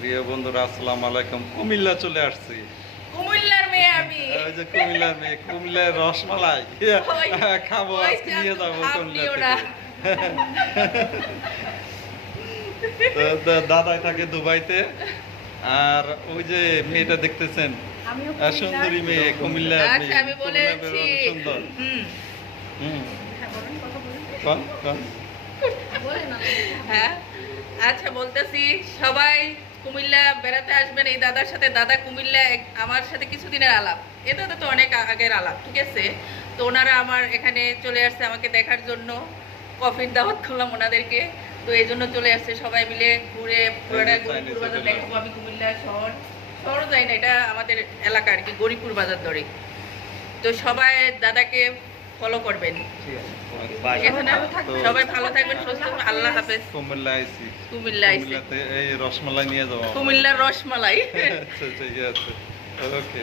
প্রিয় বন্ধুরা আসসালামু আলাইকুম। কুমিল্লা চলে আসছি। কুমিল্লার মেয়ে আমি। ওই যে কুমিল্লার মেয়ে কুমিল্লার রসমালাই। খাব ওই আজকে নিয়ে যাব কুমিল্লা দাদাই থাকে দুবাইতে আর ওই যে মেয়েটা দেখতেছেন সুন্দরী মেয়ে কুমিল্লা আচ্ছা আমি বলেছি। সুন্দর। হুম। হুম। কোন কোন? হ্যাঁ আচ্ছা বলতেছি সবাই কুমিল্লা বেড়াতে আসবেন এই দাদার সাথে। দাদা কুমিল্লা আমার সাথে কিছুদিনের আলাপ। এটা তো অনেক আগের আলাপ ঠিক আছে? তো ওনারা আমার এখানে চলে আসছে আমাকে দেখার জন্য। কফির দাওয়াত করলাম ওনাদেরকে। তো এই জন্য চলে আসছে সবাই মিলে ঘুরে পুরোটা গরিপুর বাজার। দেখাবো আমি কুমিল্লা শহর। শহরও যাই না এটা আমাদের এলাকা আর কি গরিপুর বাজার ধরে তো সবাই দাদাকে ফলো করবেন। সবাই ভালো থাকবেন সুস্থ। আল্লাহ হাফেজ। কুমিল্লা আইসি কুমিল্লা কুমিল্লাতে এই রসমালাই নিয়ে যাব কুমিল্লার রসমালাই। আচ্ছা ঠিক আছে। ওকে।